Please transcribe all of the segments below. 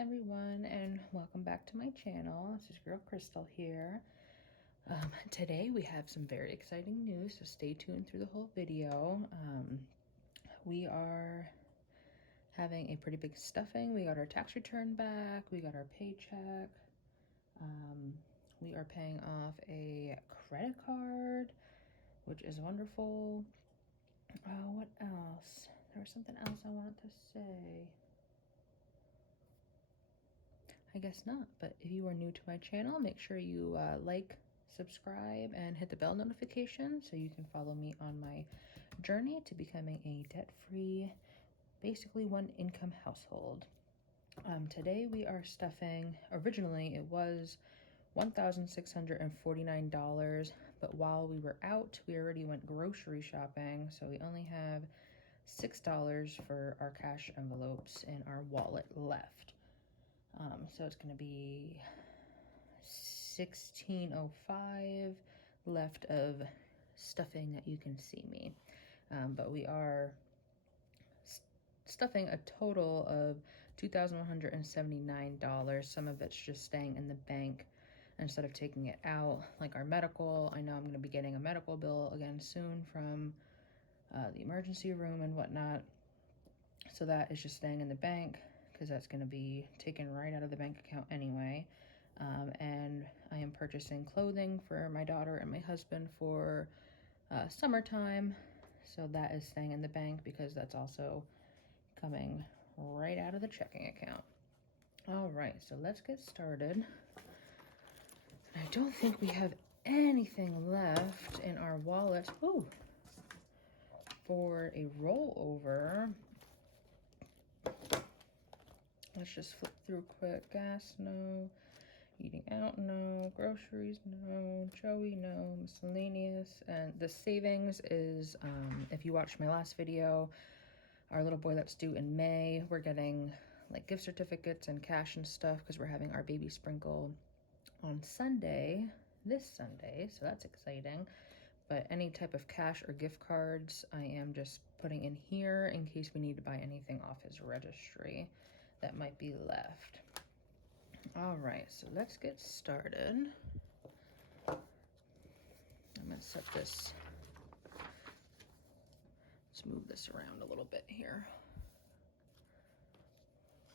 everyone, and welcome back to my channel. This is girl Crystal here. Today we have some very exciting news, so stay tuned through the whole video. We are having a pretty big stuffing. We got our tax return back, we got our paycheck. We are paying off a credit card, which is wonderful. What else? There was something else I wanted to say. I guess not, but if you are new to my channel, make sure you like, subscribe, and hit the bell notification so you can follow me on my journey to becoming a debt-free, basically one-income household. Today we are stuffing, originally it was $1,649, but while we were out, we already went grocery shopping, so we only have $6 for our cash envelopes in our wallet left. So it's going to be $16.05 left of stuffing that you can see me. But we are stuffing a total of $2,179. Some of it's just staying in the bank instead of taking it out, like our medical. I know I'm going to be getting a medical bill again soon from the emergency room and whatnot. So that is just staying in the bank, because that's going to be taken right out of the bank account anyway. And I am purchasing clothing for my daughter and my husband for summertime. So that is staying in the bank because that's also coming right out of the checking account. All right, so let's get started. I don't think we have anything left in our wallet. Ooh, for a rollover. Let's just flip through quick. Gas, no. Eating out, no. Groceries, no. Joey, no. Miscellaneous. And the savings is, if you watched my last video, our little boy that's due in May, we're getting like gift certificates and cash and stuff because we're having our baby sprinkle on Sunday, this Sunday, so that's exciting. But any type of cash or gift cards, I am just putting in here in case we need to buy anything off his registry that might be left. All right, so let's get started. I'm gonna set this, let's move this around a little bit here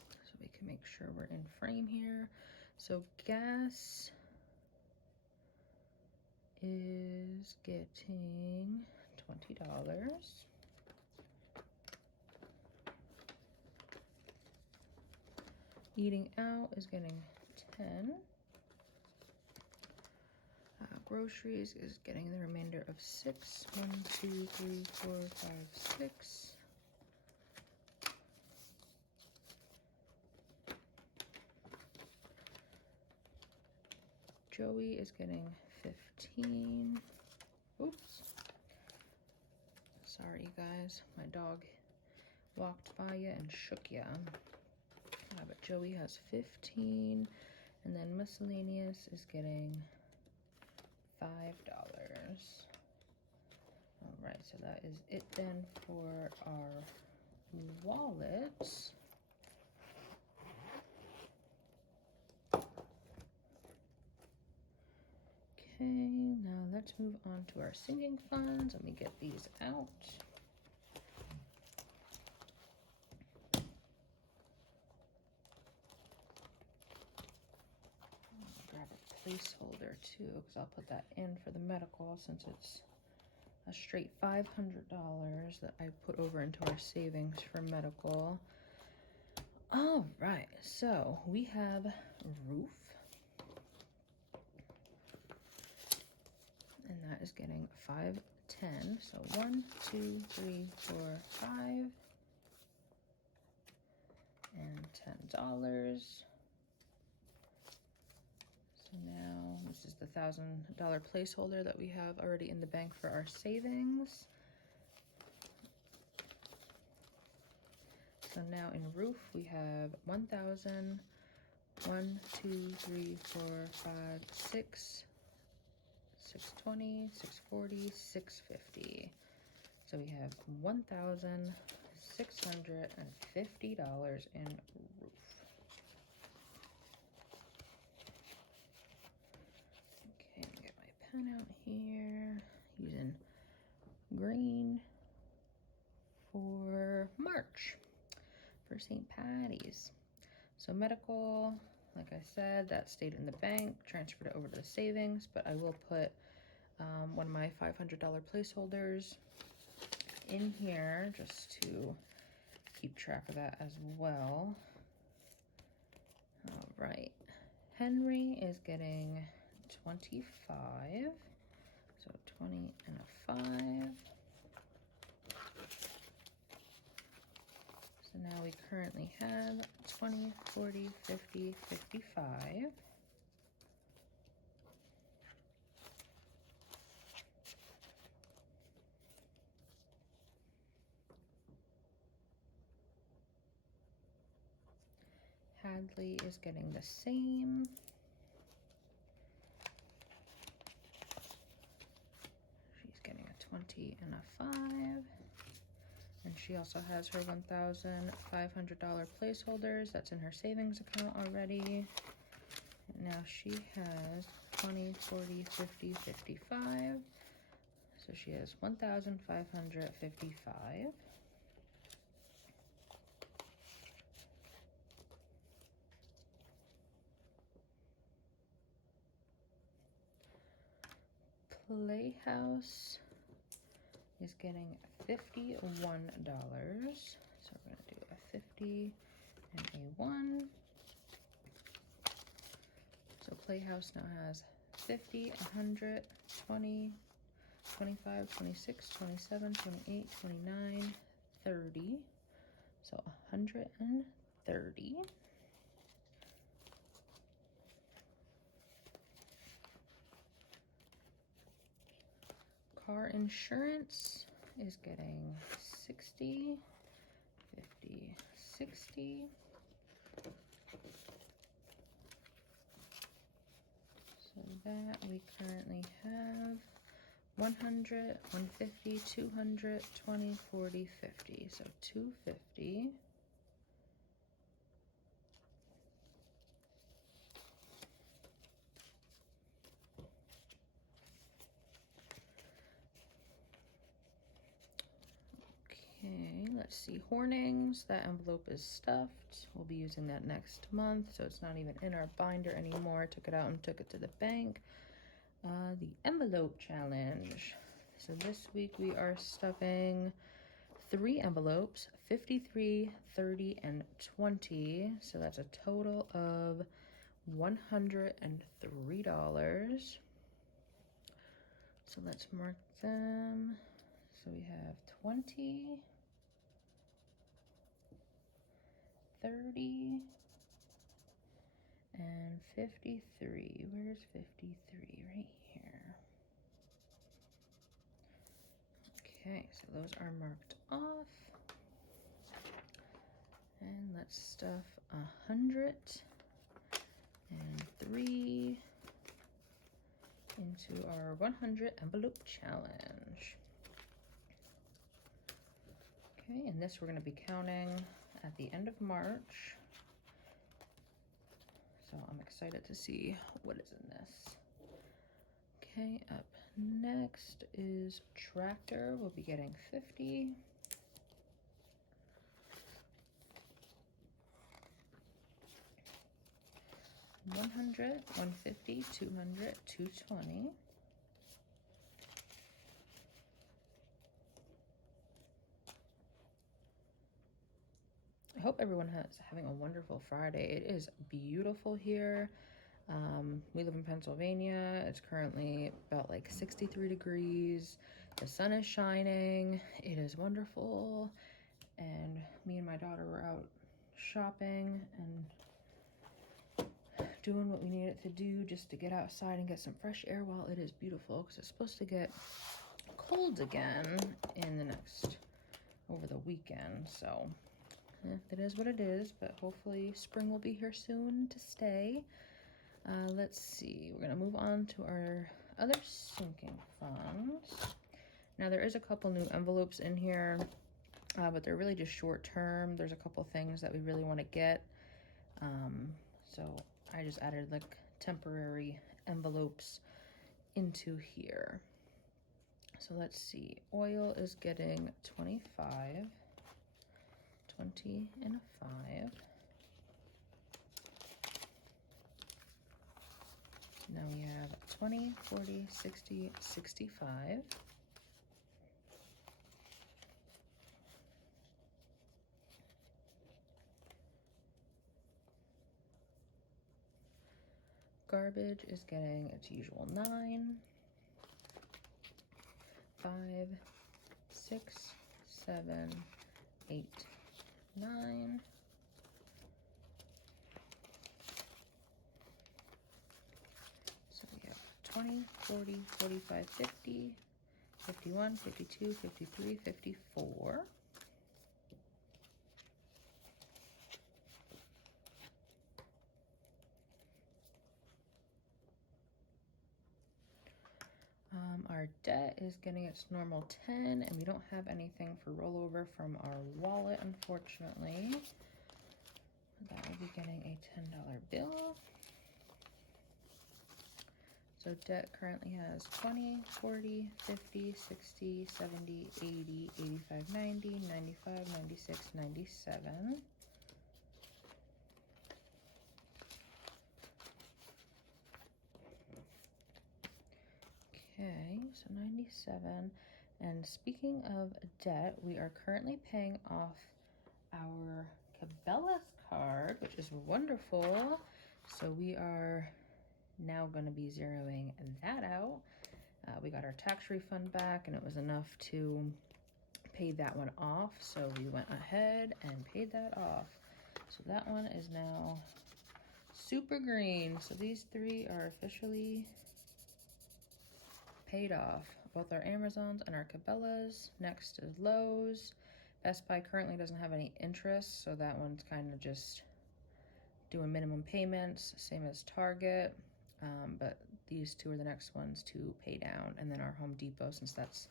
so we can make sure we're in frame here. So gas is getting $20. Eating out is getting 10. Groceries is getting the remainder of 6. 1, 2, 3, 4, 5, 6. Joey is getting 15. Oops. Sorry, you guys. My dog walked by you and shook you. But Joey has 15, and then miscellaneous is getting $5. All right, so that is it then for our wallets. Okay, now let's move on to our sinking funds. Let me get these out. Grab a placeholder too, because I'll put that in for the medical since it's a straight $500 that I put over into our savings for medical. All right, so we have roof, and that is getting $5.10. So 1, 2, 3, 4, 5, and $10. So now this is the $1,000 placeholder that we have already in the bank for our savings. So now in roof we have 1,000, 1, 2, 3, 4, 5, 6, 620, 640, 650. So we have $1,650 in roof. pen out here using green for March, for St. Patty's. So medical, like I said, that stayed in the bank, transferred it over to the savings, but I will put one of my $500 placeholders in here just to keep track of that as well. All right, Henry is getting 25, so 20 and a 5. So now we currently have 20, 40, 50, 55. Hadley is getting the same. She's getting a 20 and a 5. And she also has her $1,500 placeholders. That's in her savings account already. And now she has 20, 40, 50, 55. So she has 1,555. Playhouse is getting $51. So we're going to do a 50 and a 1. So Playhouse now has 50, 100, 20, 25, 26, 27, 28, 29, 30. So 130. Car insurance is getting 60, 50, 60. So that we currently have 100, 150, 200, 20, 40, 50. So 250. Okay, let's see, Hornings, that envelope is stuffed. We'll be using that next month, so it's not even in our binder anymore. Took it out and took it to the bank. The envelope challenge. So this week we are stuffing 3 envelopes, 53, 30, and 20. So that's a total of $103. So let's mark them. So we have 20, 30, and 53. Where's 53? Right here. Okay, so those are marked off. And let's stuff 103 into our 100 envelope challenge. Okay, and this we're going to be counting at the end of March. So I'm excited to see what is in this. Okay, up next is Tractor. We'll be getting 50. $100, $150, $200, $220. I hope everyone is having a wonderful Friday. It is beautiful here. We live in Pennsylvania. It's currently about like 63 degrees. The sun is shining. It is wonderful. And me and my daughter were out shopping and doing what we needed to do just to get outside and get some fresh air while it is beautiful, because it's supposed to get cold again in the over the weekend. So it is what it is, but hopefully spring will be here soon to stay. Let's see, we're gonna move on to our other sinking funds. Now there is a couple new envelopes in here, but they're really just short term. There's a couple things that we really want to get. So I just added like temporary envelopes into here. So let's see, oil is getting 25, 20 and a 5. Now we have 20, 40, 60, 65. Garbage is getting its usual 9, 5, 6, 7, 8, 9. So we have 20, 40, 45, 50, 51, 52, 53, 54. Our debt is getting its normal 10, and we don't have anything for rollover from our wallet, unfortunately. That will be getting a $10 bill. So debt currently has 20, 40, 50, 60, 70, 80, 85, 90, 95, 96, 97. Okay, so 97. And speaking of debt, we are currently paying off our Cabela's card, which is wonderful. So we are now going to be zeroing that out. We got our tax refund back, and it was enough to pay that one off. So we went ahead and paid that off. So that one is now super green. So these 3 are officially paid off. Both our Amazons and our Cabela's. Next is Lowe's. Best Buy currently doesn't have any interest, so that one's kind of just doing minimum payments, same as Target. But these 2 are the next ones to pay down. And then our Home Depot, since that's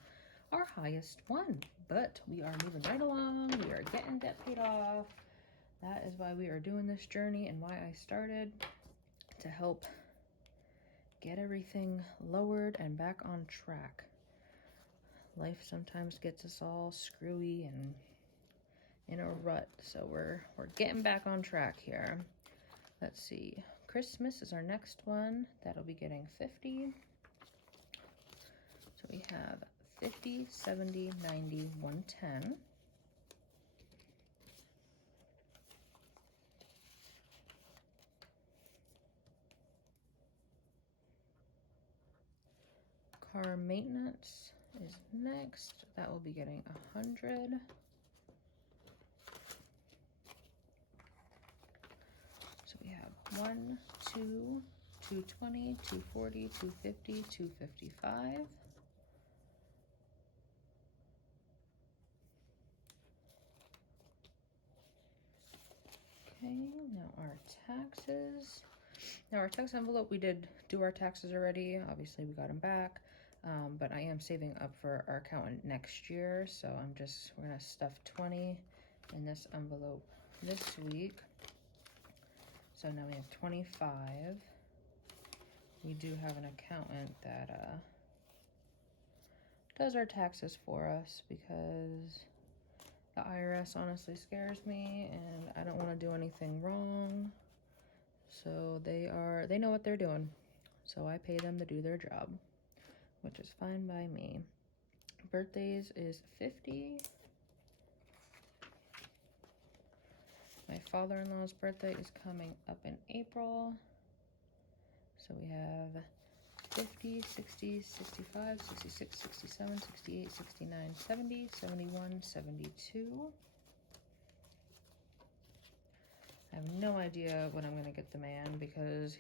our highest one. But we are moving right along. We are getting debt paid off. That is why we are doing this journey and why I started, to help get everything lowered and back on track. Life sometimes gets us all screwy and in a rut, so we're getting back on track here. Let's see, Christmas is our next one. That'll be getting 50. So we have 50, 70, 90, 110. Car maintenance is next. That will be getting 100. So we have 1, 2, 220, 240, 250, 255. Okay, now our taxes. Now our tax envelope, we did do our taxes already. Obviously we got them back. But I am saving up for our accountant next year, so we're gonna stuff 20 in this envelope this week. So now we have 25. We do have an accountant that does our taxes for us, because the IRS honestly scares me and I don't want to do anything wrong. So they know what they're doing. So I pay them to do their job, which is fine by me. Birthdays is 50. My father-in-law's birthday is coming up in April. So we have 50, 60, 65, 66, 67, 68, 69, 70, 71, 72. I have no idea what I'm going to get the man, because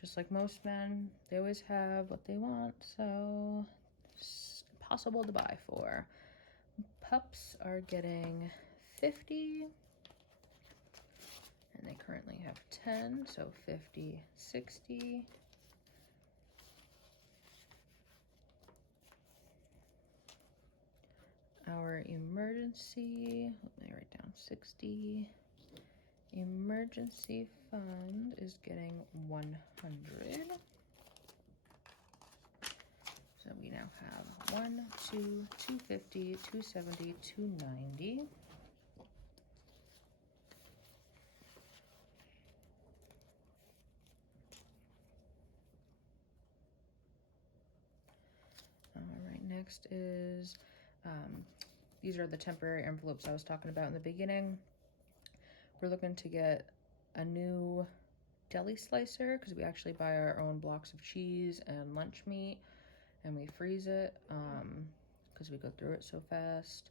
just like most men, they always have what they want, so it's impossible to buy for. Pups are getting 50, and they currently have 10, so 50, 60. Our emergency, let me write down 60. Emergency fund is getting 100. have 1, 2, 250, 270, 290. All right, next is, these are the temporary envelopes I was talking about in the beginning. We're looking to get a new deli slicer because we actually buy our own blocks of cheese and lunch meat and we freeze it because we go through it so fast.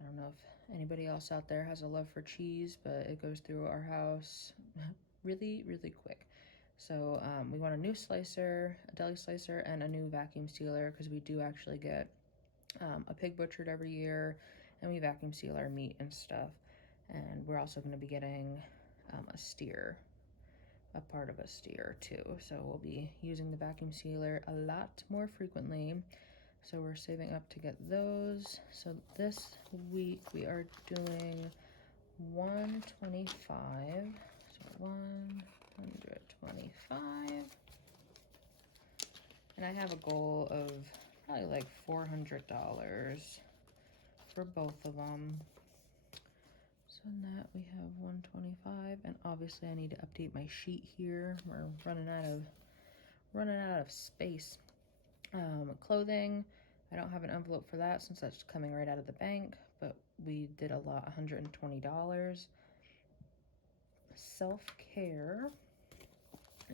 I don't know if anybody else out there has a love for cheese, but it goes through our house really, really quick. So we want a new slicer, a deli slicer, and a new vacuum sealer because we do actually get a pig butchered every year and we vacuum seal our meat and stuff. And we're also going to be getting a steer, a part of a steer too. So we'll be using the vacuum sealer a lot more frequently. So we're saving up to get those. So this week we are doing 125. So 125. And I have a goal of probably like $400 for both of them. So in that we have 125, and obviously I need to update my sheet here. We're running out of space. Clothing, I don't have an envelope for that since that's coming right out of the bank, but we did a lot, $120. Self-care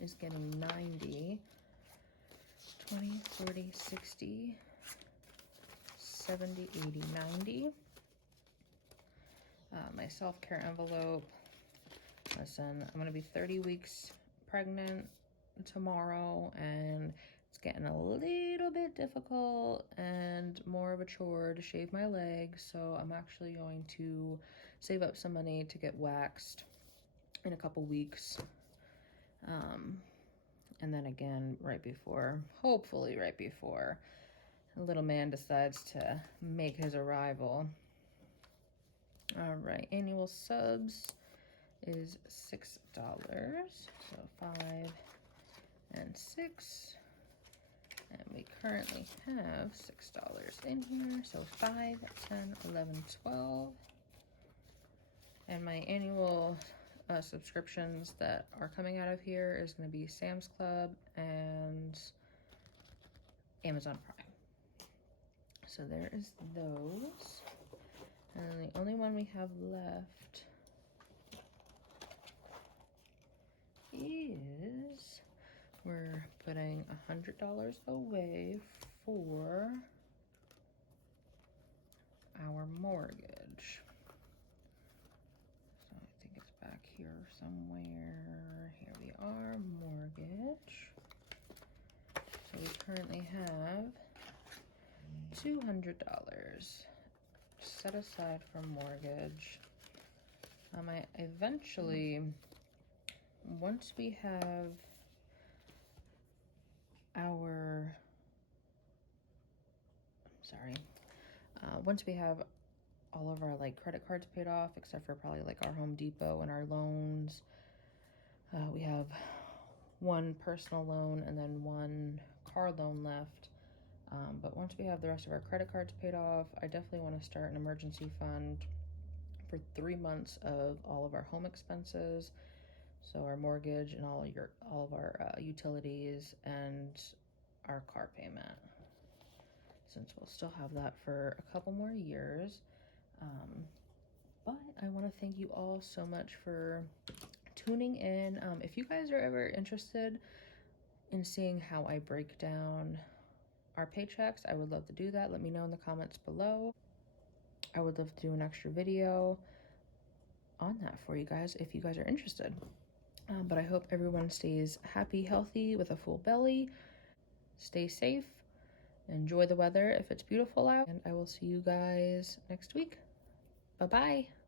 is getting 90, 20, 40, 60, 70, 80, 90. My self-care envelope, listen, I'm gonna be 30 weeks pregnant tomorrow, and it's getting a little bit difficult and more of a chore to shave my legs, so I'm actually going to save up some money to get waxed in a couple weeks. And then again, hopefully right before the little man decides to make his arrival. All right, annual subs is $6. So 5 and 6. And we currently have $6 in here. So 5, 10, 11, 12. And my annual subscriptions that are coming out of here is going to be Sam's Club and Amazon Prime. So there is those. And the only one we have left is we're putting $100 away for our mortgage. So I think it's back here somewhere. Here we are, mortgage. So we currently have $200 set aside for mortgage. I eventually, once we have once we have all of our like credit cards paid off, except for probably like our Home Depot and our loans, we have one personal loan and then one car loan left. But once we have the rest of our credit cards paid off, I definitely want to start an emergency fund for 3 months of all of our home expenses. So our mortgage and all of our utilities and our car payment, since we'll still have that for a couple more years. But I want to thank you all so much for tuning in. If you guys are ever interested in seeing how I break down our paychecks, I would love to do that. Let me know in the comments below. I would love to do an extra video on that for you guys if you guys are interested. But I hope everyone stays happy, healthy, with a full belly. Stay safe. Enjoy the weather if it's beautiful out. And I will see you guys next week. Bye-bye.